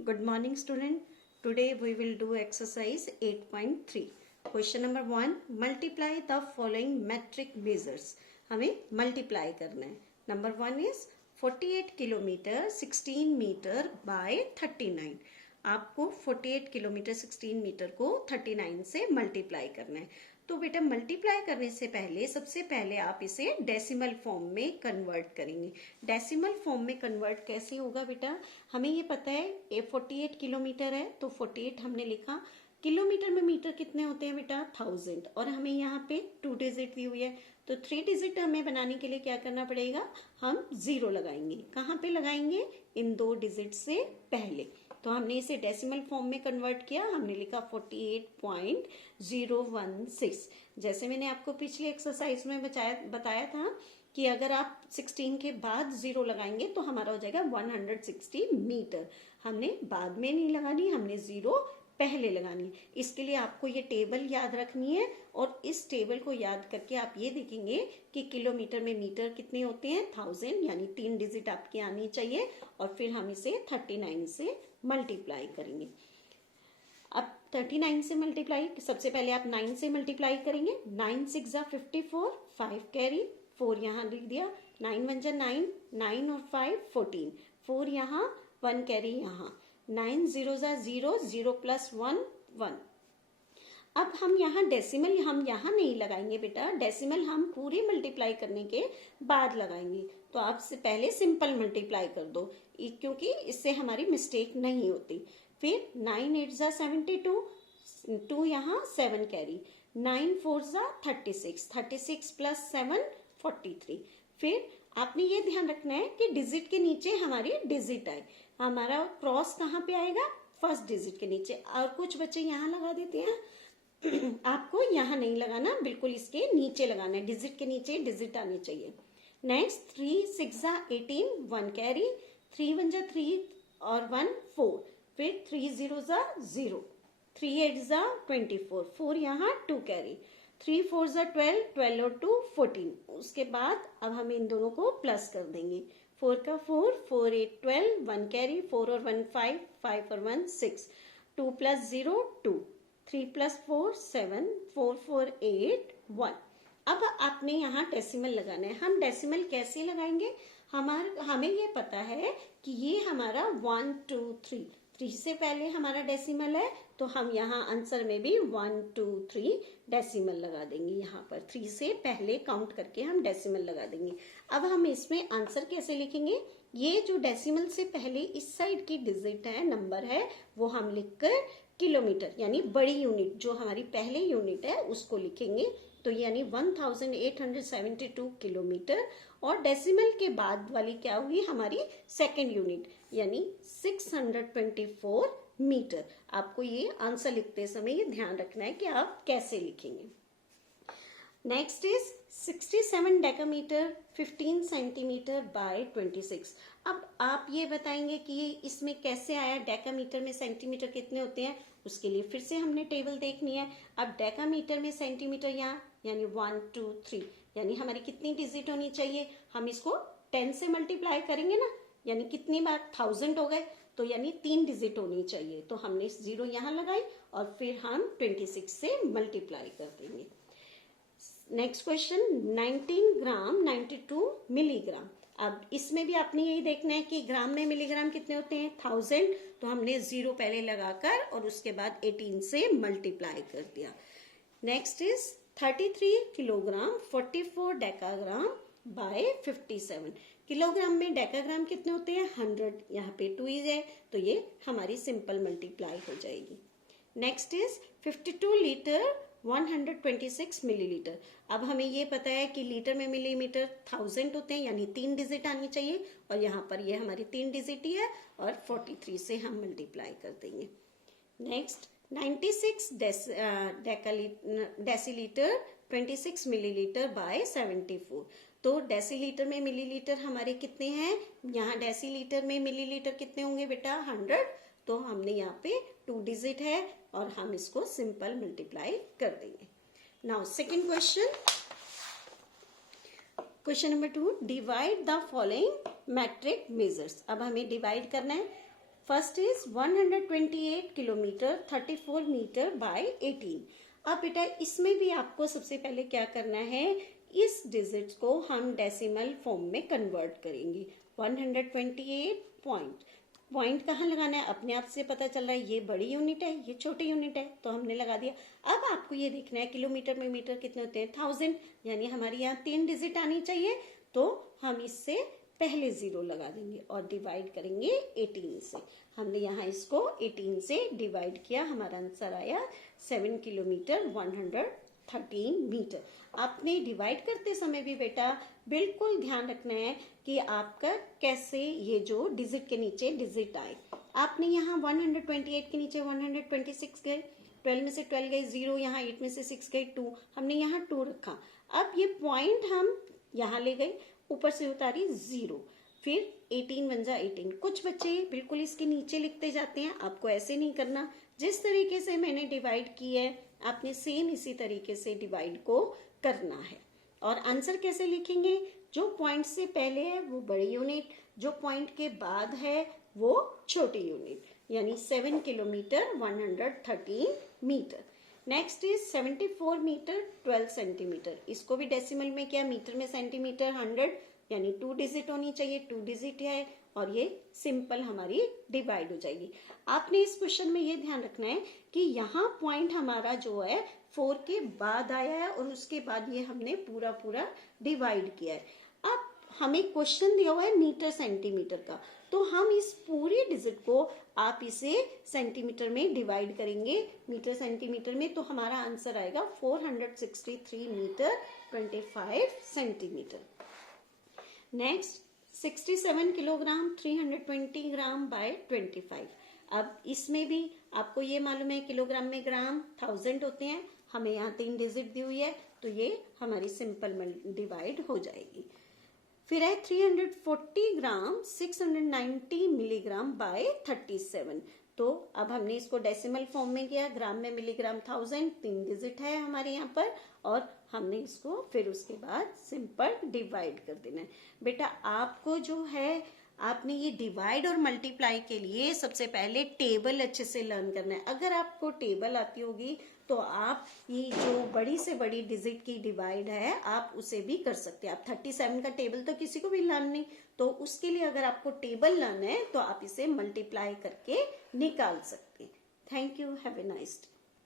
Good morning, student. Today we will do exercise 8.3. Question number 1. Multiply the following metric measures. हमें multiply करना है. Number 1 is 48 kilometre 16 metre by 39. आपको 48 kilometre 16 metre को 39 से multiply करना है. तो बेटा मल्टीप्लाई करने से पहले सबसे पहले आप इसे डेसिमल फॉर्म में कन्वर्ट करेंगे. डेसिमल फॉर्म में कन्वर्ट कैसे होगा बेटा? हमें ये पता है ये 48 किलोमीटर है तो 48 हमने लिखा. किलोमीटर में मीटर कितने होते हैं बेटा? 1000. और हमें यहाँ पे 2 डिजिट दी हुई है तो 3 डिजिट हमें बनाने के लिए क्या करना पड़ेगा? हम 0 लगाएंगे. कहाँ पे लगाएंगे? इन 2 डिजिट से पहले. तो हमने इसे डेसिमल फॉर्म में कन्वर्ट किया. हमने लिखा 48.016. जैसे मैंने आपको पिछले एक्सरसाइज में बताया था कि अगर आप 16 के बाद 0 लगाएंगे तो हमारा हो जाएगा 160 मीटर. हमने बाद में नहीं लगानी, हमने 0 पहले लगानी. इसके लिए आपको ये टेबल याद रखनी है और इस टेबल को याद करके आप ये देखेंगे कि किलोमीटर में मीटर कितने होते हैं? 1000. यानी 3 डिजिट आपकी आनी चाहिए और फिर हम इसे 39 से मल्टीप्लाई करेंगे. अब 39 से मल्टीप्लाई, सबसे पहले आप 9 से मल्टीप्लाई करेंगे. 9 6 54, 5 कैरी, 4 यहाँ लिख दिया. 9 1 9, 9 और 5 14, 4 यहाँ, 1 कैरी यहाँ. 9 0 0, 0 प्लस 1 1. अब हम यहाँ डेसिमल हम यहाँ नहीं लगाएंगे बेटा. डेसिमल हम पूरी मल्टीप्लाई करने के बाद लगाएंगे. तो आप से पहले सिंपल मल्टीप्लाई कर दो क्योंकि इससे हमारी मिस्टेक नहीं होती. फिर 9 8 72, 2 यहाँ 7 कैरी. 9 4 36, 36 प्लस 7 43. फिर आपने ये ध्यान रखना है कि डिजिट के नीचे हमारी डिजिट आए. हमारा क्रॉस कहाँ पे आएगा? फर्स्ट डिजिट के नीचे. और कुछ बच्चे यहाँ लगा देते हैं. आपको यहाँ नहीं लगाना, बिल्कुल इसके नीचे लगाना है. डिजिट के नीचे डिजिट आनी चाहिए. Next 3 6 18, 1 carry. 3 1 3 और 1 4. फिर 3 0 0, 3 8 24, 4 यहाँ 2 कैरी. 3 4 12, 12 और 2 14. उसके बाद अब हम इन दोनों को प्लस कर देंगे. 4 का 4, 4 8 12, 1 कैरी. 4 और 1 5, 5 और 1 6. 2 प्लस 0 2, 3 प्लस 4 7, 4 4 8 1. अब आपने यहाँ डेसिमल लगाना है. हम डेसिमल कैसे लगाएंगे? हमें ये पता है कि ये हमारा 1 2 3, 3 से पहले हमारा डेसिमल है तो हम यहाँ आंसर में भी 1 2 3 डेसिमल लगा देंगे. यहाँ पर 3 से पहले काउंट करके हम डेसिमल लगा देंगे. अब हम इसमें आंसर कैसे लिखेंगे? ये जो डेसिमल से पहले इस साइड की डिजिट है, नंबर है, वो हम लिखकर किलोमीटर यानी बड़ी यूनिट जो हमारी पहले यूनिट है उसको लिखेंगे. तो यानी 1872 किलोमीटर. और डेसिमल के बाद वाली क्या हुई? हमारी सेकेंड यूनिट यानी 624 मीटर. आपको ये आंसर लिखते समय ये ध्यान रखना है कि आप कैसे लिखेंगे. Next is 67 decametre 15 centimetre bye 26. अब आप ये बताएंगे कि ये इसमें कैसे आया? डेकामीटर में सेंटीमीटर कितने होते हैं उसके लिए फिर से हमने टेबल देखनी है. अब डेकामीटर में सेंटीमीटर यहाँ यानी 1 2 3 यानी हमारी कितनी डिजिट होनी चाहिए? हम इसको 10 से मल्टीप्लाई करेंगे ना, यानी कितनी बार 1000 हो गए तो यानी 3 डिजिट होनी चाहिए. तो हमने 0 यहाँ लगाई और फिर हम 26 से मल्टीप्लाई कर देंगे. नेक्स्ट क्वेश्चन 19 ग्राम 92 मिलीग्राम. अब इसमें भी आपने यही देखना है कि ग्राम में मिलीग्राम कितने होते हैं? 1000. तो हमने 0 पहले लगाकर और उसके बाद 18 से मल्टीप्लाई कर दिया. Next is 33 kilogram 44 decagram by 57. Kilogram में डेकाग्राम कितने होते हैं? 100. यहाँ पे 2 है तो ये हमारी सिंपल मल्टीप्लाई हो जाएगी. Next is 52 litre 126 millilitre. अब हमें ये पता है कि लीटर में मिलीमीटर 1000 होते हैं यानी 3 डिजिट आनी चाहिए और यहाँ पर ये हमारी 3 डिजिट ही है और 43 से हम मल्टीप्लाई कर देंगे. Next 96 decilitre 26 millilitre by 74. तो डेसीलीटर में मिलीलीटर हमारे कितने हैं? यहाँ डेसीलीटर में मिलीलीटर कितने होंगे बेटा? 100. तो हमने यहाँ पे 2 डिजिट है और हम इसको सिंपल मल्टीप्लाई कर देंगे. Now second question, question number 2. Divide the following metric measures. अब हमें डिवाइड करना है. First is 128 kilometre 34 metre by 18। अब बेटा इसमें भी आपको सबसे पहले क्या करना है, इस डिजिट्स को हम डेसिमल फॉर्म में कन्वर्ट करेंगे। 128 पॉइंट कहाँ लगाना है, अपने आप से पता चल रहा है ये बड़ी यूनिट है ये छोटी यूनिट है, तो हमने लगा दिया। अब आपको ये देखना है किलोमीटर में मीटर कितने होते हैं, 1000, यानी हमारी यहाँ 3 डिजिट आनी चाहिए, तो हम इससे पहले 0 लगा देंगे और डिवाइड करेंगे 18 से। हमने यहाँ इसको 18 से डिवाइड किया, हमारा आंसर आया 7 किलोमीटर 113 मीटर। आपने डिवाइड करते समय भी बेटा बिल्कुल ध्यान रखना है कि आपका कैसे ये जो डिजिट के नीचे डिजिट आए। आपने यहाँ 128 के नीचे 126 गए, 12 में से 12 गए 0, यहाँ 8 में से 6 गए 2, हमने यहाँ 2 रखा। अब ये पॉइंट हम यहाँ ले गए, ऊपर से उतारी 0, फिर 18 बन जा 18। कुछ बच्चे बिल्कुल इसके नीचे लिखते जाते हैं, आपको ऐसे नहीं करना। जिस तरीके से मैंने डिवाइड की है आपने सेम इसी तरीके से डिवाइड को करना है। और आंसर कैसे लिखेंगे, जो पॉइंट से पहले है वो बड़ी यूनिट, जो पॉइंट के बाद है वो छोटी यूनिट, यानी 7 kilometre 113 metre. Next is 74 metre 12 centimetre. इसको भी डेसिमल में क्या, मीटर में सेंटीमीटर 100, यानी 2 डिजिट होनी चाहिए, 2 डिजिट है, और ये सिंपल हमारी डिवाइड हो जाएगी। आपने इस क्वेश्चन में ये ध्यान रखना है कि यहाँ पॉइंट हमारा जो है 4 के बाद आया है और उसके बाद ये हमने पूरा डिवाइड किया है। अब हमें क्वेश्चन दिया हुआ है मीटर सेंटीमीटर का, तो हम इस पूरी डिजिट को आप इसे सेंटीमीटर में डिवाइड करेंगे मीटर सेंटीमीटर में, तो हमारा आंसर आएगा 463 metre 25 centimetre. Next 67 kilogram 320 gram by 25। अब इसमें भी आपको ये मालूम है किलोग्राम में ग्राम 1000 होते हैं, हमें यहाँ 3 डिजिट दी हुई है, तो ये हमारी सिंपल में डिवाइड हो जाएगी। फिर है 340 ग्राम 690 मिलीग्राम बाय 37। तो अब हमने इसको डेसिमल फॉर्म में किया, ग्राम में मिलीग्राम 1000, 3 डिजिट है हमारे यहाँ पर, और हमने इसको फिर उसके बाद सिंपल डिवाइड कर देना है। बेटा आपको जो है आपने ये डिवाइड और मल्टीप्लाई के लिए सबसे पहले टेबल अच्छे से लर्न करना है। अगर आपको टेबल आती होगी तो आप ये जो बड़ी से बड़ी डिजिट की डिवाइड है आप उसे भी कर सकते हैं। आप 37 का टेबल तो किसी को भी लर्न नहीं, तो उसके लिए अगर आपको टेबल लर्न है तो आप इसे मल्टीप्लाई करके निकाल सकते हैं। Thank you, have a nice day.